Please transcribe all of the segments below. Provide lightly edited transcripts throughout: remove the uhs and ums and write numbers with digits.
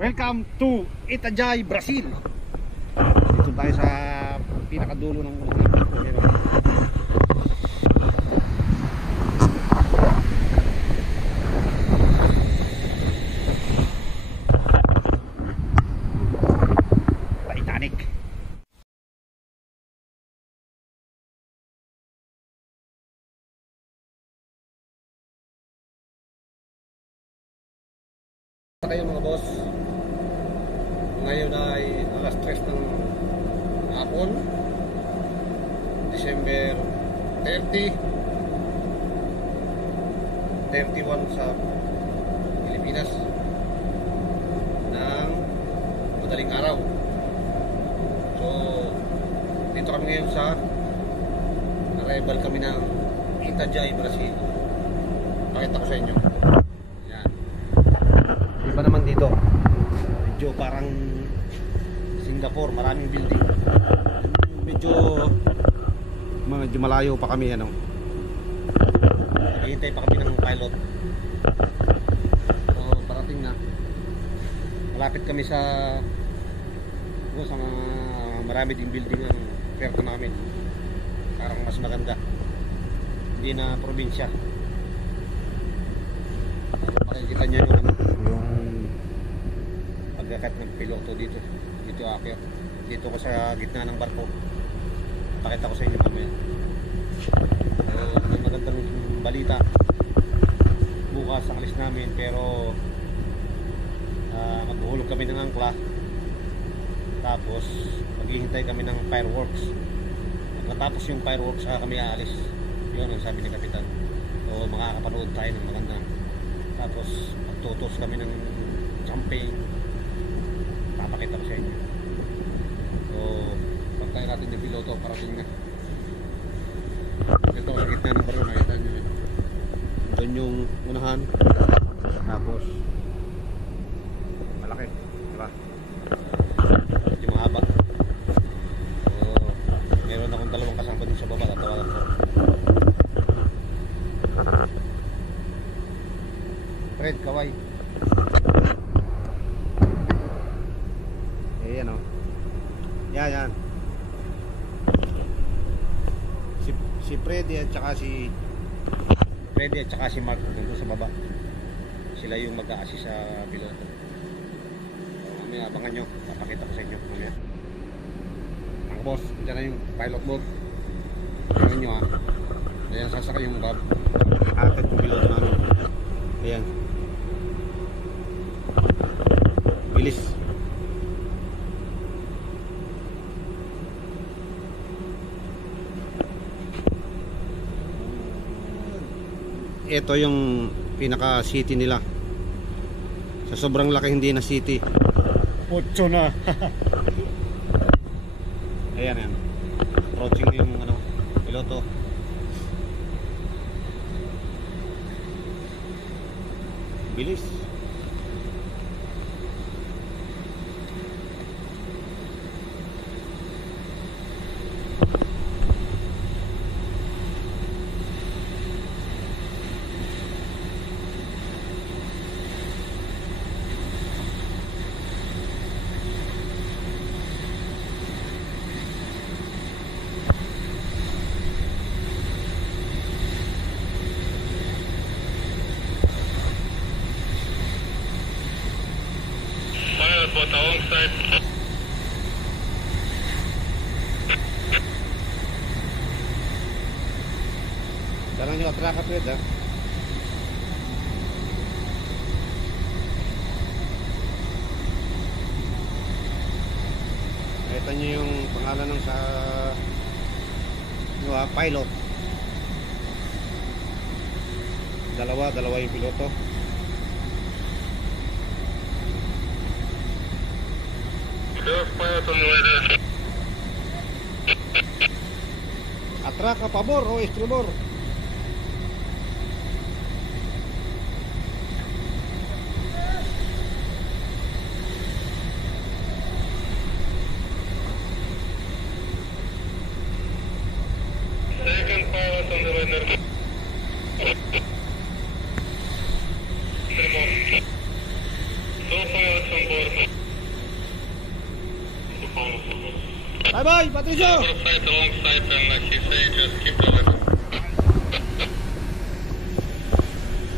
Welcome to Itajay, Brazil. Dito tayo sa pinakadulo ng unang barko. Titanic. Kayo mga boss, ngayon ay alas 3 ng hapon, December 30, 31 sa Pilipinas ng madaling araw. So dito kami ngayon sa arrival kami ng Itajay, Brazil. Pakita ko sa inyo. Iba naman dito, medyo parang Singapore, maraming building. Medyo malayo pa kami, ano. Naghihintay pa kami ng pilot. So parating na. Malapit kami sa mga marami ding building ang perto namin. Parang mas maganda, hindi na probinsya. Makikita nyo yung pagkakat ng piloto dito akyat. Dito ko sa gitna ng barko. Pakita ko sa inyo mamaya. May magandang balita bukas ang alis namin, pero maghuhulog kami ng angkla, tapos maghihintay kami ng fireworks. Pagkatapos yung fireworks kami aalis. Yun ang sabi ni Kapitan. So makakapanood tayo ng maganda. Tapos magtutos kami ng champagne. Papakita ko sa inyo. So pagkain natin yung piloto, parating na. Ito sa gitna ng barko, nakita nyo yun. Doon yung unahan. Tapos malaki, diba? Medyo mahaba. So meron akong dalawang kasama dun sa baba. Tatawagan ko. Fred, kaway. Ayan o. Yan. Si Freddy at saka si Mark nandun sa baba. Sila yung mag-a-assist sa piloto. So, mamaya abangan nyo. Papakita ko sa inyo mamaya. Mga boss, dyan na yung pilot mode. Tingnan nyo ha. Ayan, sasakay yung bab. Akit yung piloto namin. Ayan. Bilis. Ito yung pinaka city nila. Sa sobrang laki, hindi na city. 8 na. Ayan. Approaching yung piloto. Bilis. Botawang side. Darang nyo atraka po yun, ha? Nakita nyo yung pangalan ng sa pilot. Dalawa yung piloto. Atraka pabor o estribor. Second pilot on the weather. Two pilots on board. Bye bye, Patricio!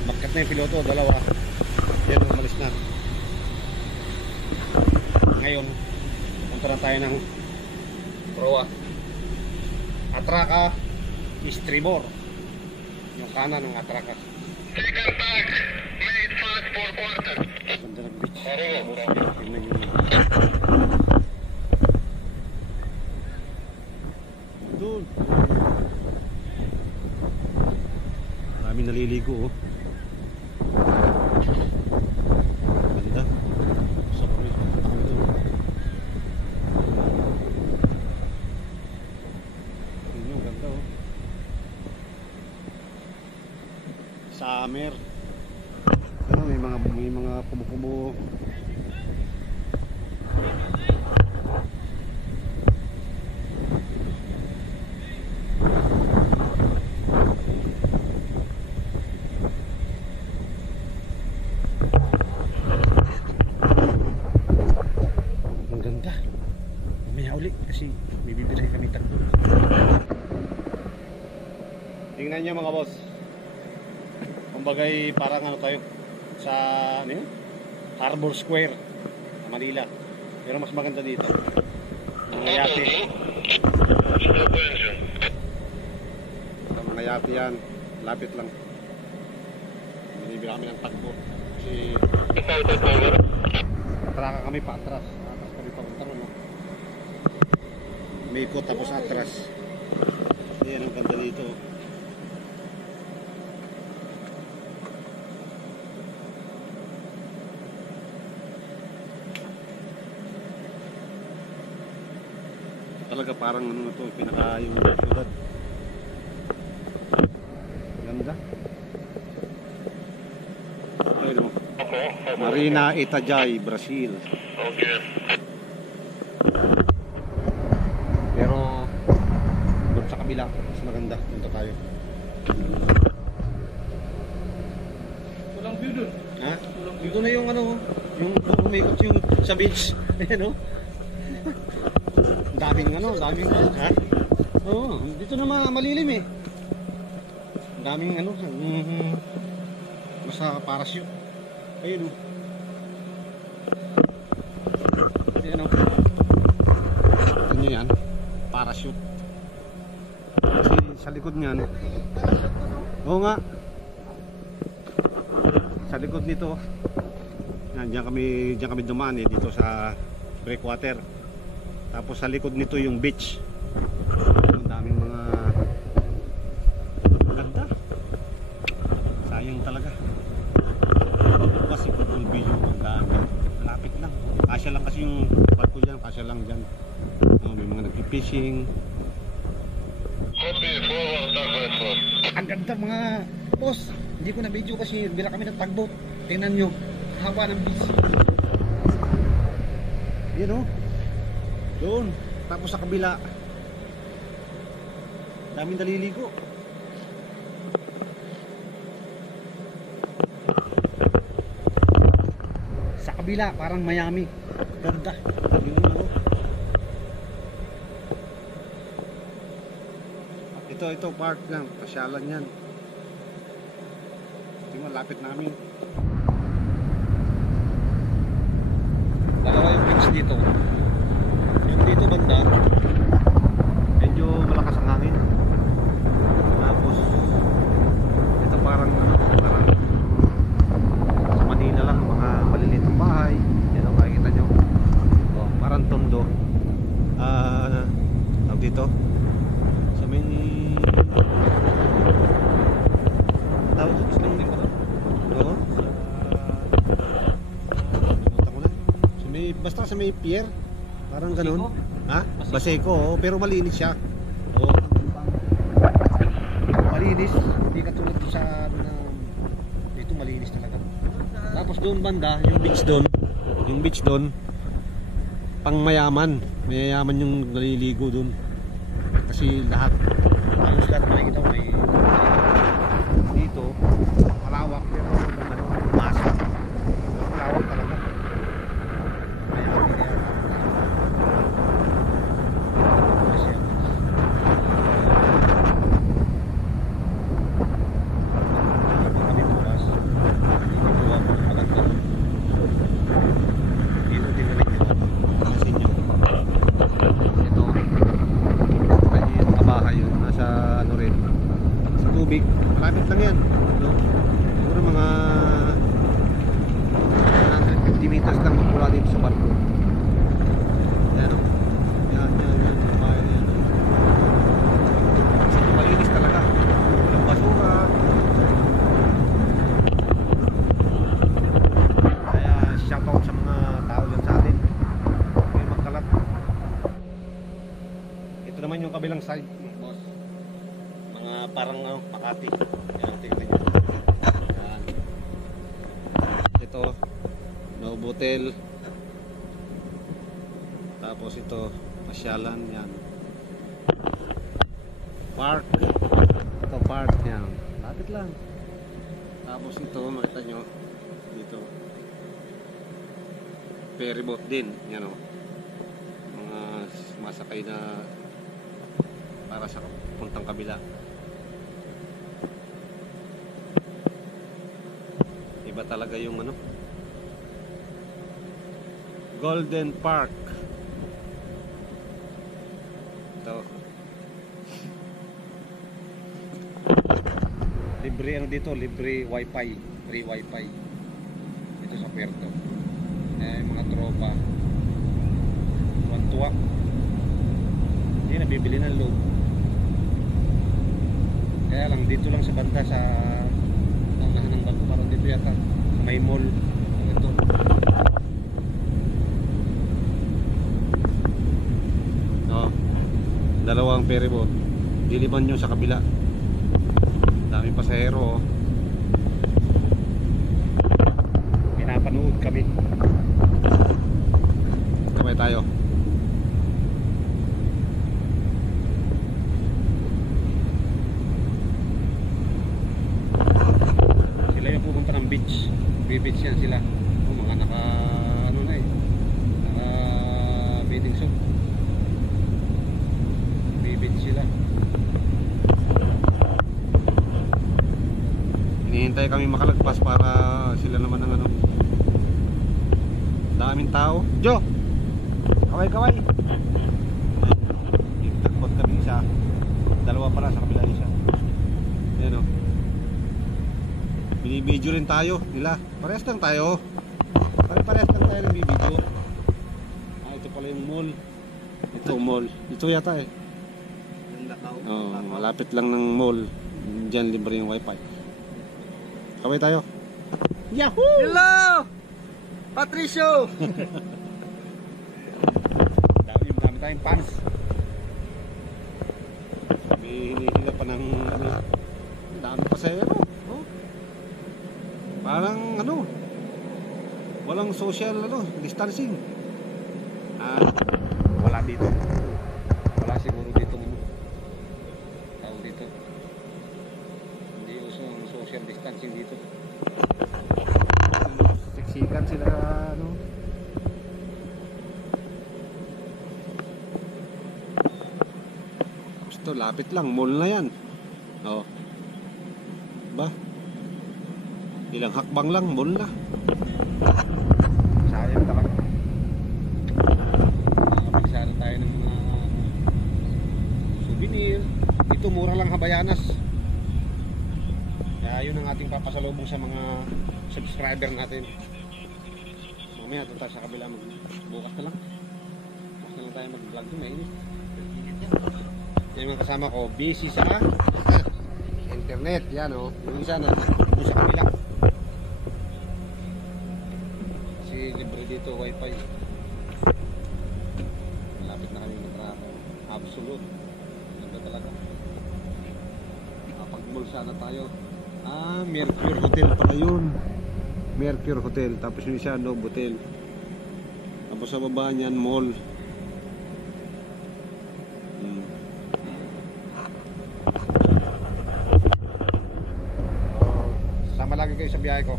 Bakit na yung piloto, dalawa. Yan, umalis na. Ngayon, punta na tayo ng proa. Atraca Estribor. Yung kanan ng Atraca. Second tag, made fast for quarter. Ganda ng beach. Tingnan nyo. Doon. Maraming naliligo oh. Ganda. Sa kami. Tingnan, ganda oh. Summer. Ano, may mga kubo-kubo. Ang ganda. Mamaya uli kasi may bibili kami tagbo. Tingnan niyo mga boss. Kumbagay parang ano tayo sa ano yun? Harbor Square sa Manila. Pero mas maganda dito. Mga yate. Mga yate yan. Lapit lang. Binibili kami ng tagbo. Kasi atraka kami pa atras. Atras kami pa punta ron. May ikot tapos atras. Yan ang ganda dito. Talaga parang ano na to, pinaka yung tulad. Ganda. Ayun mo. Marina Itajay, Brazil. Okay. Pero doon sa kabila, mas maganda. Punta tayo. Walang view dun. Ha? Dito na yung ano, yung umikot yung sa beach. Ayan o. Daming ano, daming ha? Oo, dito na malilim eh. Daming ano, basta parachute. Ayun oh. Ayan oh. Ito nyo yan, parachute. Kasi sa likod niyan, oo nga. Sa likod nito, yan, diyan kami dumaan eh, dito sa breakwater. Tapos sa likod nito yung beach. Ang daming mga ganda. Sayang talaga. Kasi full video ang dami. Malapit lang. Kasya lang kasi yung barko dyan. Kasya lang dyan. May mga nagpipishing. Copy, forward, southwest 4. Ang ganda mga boss. Hindi ko na video kasi bila kami ng tagboat. Tingnan nyo. Haba ng beach. Yun o. Doon, tapos sa kabila daming naliligo. Sa kabila parang Miami. Ganda. Ito park lang, pasyalan yan. Tingnan, lapit namin. Dalawa yung beach dito. Yung dito banda medyo malakas ang hangin. Tapos ito parang sa Manila lang, mga maliliit na bahay. Yan ang makikita nyo. Parang tondo. Tawag dito sa may tawag dito sa may basta sa may pier. Parang ganun. Ha? Baseco, pero malinis siya. Oo. Malinis. Hindi katulad sa dito malinis talaga. Tapos doon banda, yung beach doon, pang mayaman. Mayayaman yung naliligo doon. Kasi lahat, halos lahat makikita ko may dito, malawak pero masa. Malawak talaga. mula dito sa barko. Yan o. Yan. Mga bayan yan. Malinis talaga. Walang basura. Kaya shoutout sa mga tao dyan sa atin. May magkalat. Ito naman yung kabilang side, boss. Mga parang Makati. Yan, tingnan nyo. Yan. Ito, Novotel. Tapos ito, pasyalan. Yan. Park. Ito, park. Yan. Lapit lang. Tapos ito, makita nyo. Dito. Ferry boat din. Yan o. Mga masakay na para sa puntang kabila. Iba talaga yung ano, Golden Park. Ito. Libre ano dito, libre wifi, free wifi dito sa Puerto. Yung mga tropa tuwa. Hindi nabibili ng load. Kaya lang dito lang sa banda sa unahan ng barko, parang dito yata may mall. Ito. No. Dalawang ferry boat. Diliman nyo sa kabila. Daming pasahero. Pinapanood kami. Kamay tayo. Sila yung pupunta ng beach. Beach yan sila. Mga naka ano na eh. Naka bathing suit. Beach sila. Hinihintay kami makalagpas para sila naman ang ano. Daming tao. Jo! Kaway! Takot kami isa. Dalawa pala sa kabila isa. Yan o. Binibidyo rin tayo nila. Parehas lang tayo. Parehas lang tayo ng bibidyo. Ito pala yung mall. Ito mall. Ito yata eh. Malapit lang ng mall. Diyan libre yung wifi. Kaway tayo. Yahoo! Hello! Patricio! Dami tayong fans. Hinihila pa ng ano. Dami pasahero. Oh. Parang ano. Walang social distancing. Wala dito. Wala siguro dito ano. Tao dito. Hindi uso ang social distancing dito. Siksikan sila ano. Gusto lapit lang, mall na yan. Oh. Ba? Ilang hakbang lang, mall na. Sayang talaga. Nakapagsahan tayo ng mga souvenir. Ito mura lang Habayanas. Kaya yun ang ating papasalubong sa mga subscriber natin. Mamaya doon tayo sa kabila bukas na lang. Bukas na lang tayo mag-vlog doon. Mainit. Yan yung kasama ko. Busy sa internet. Yan o. Yung isa na doon sa kabila. Kasi libre dito wifi. Malapit na kami mag-travel. Absolute. Ganda talaga. Kapag-mall sana tayo. Mercure Hotel pala yun. Mercure Hotel. Tapos yung isa Novotel. Tapos sa baba niyan mall. Sama lagi kayo sa biyahe ko.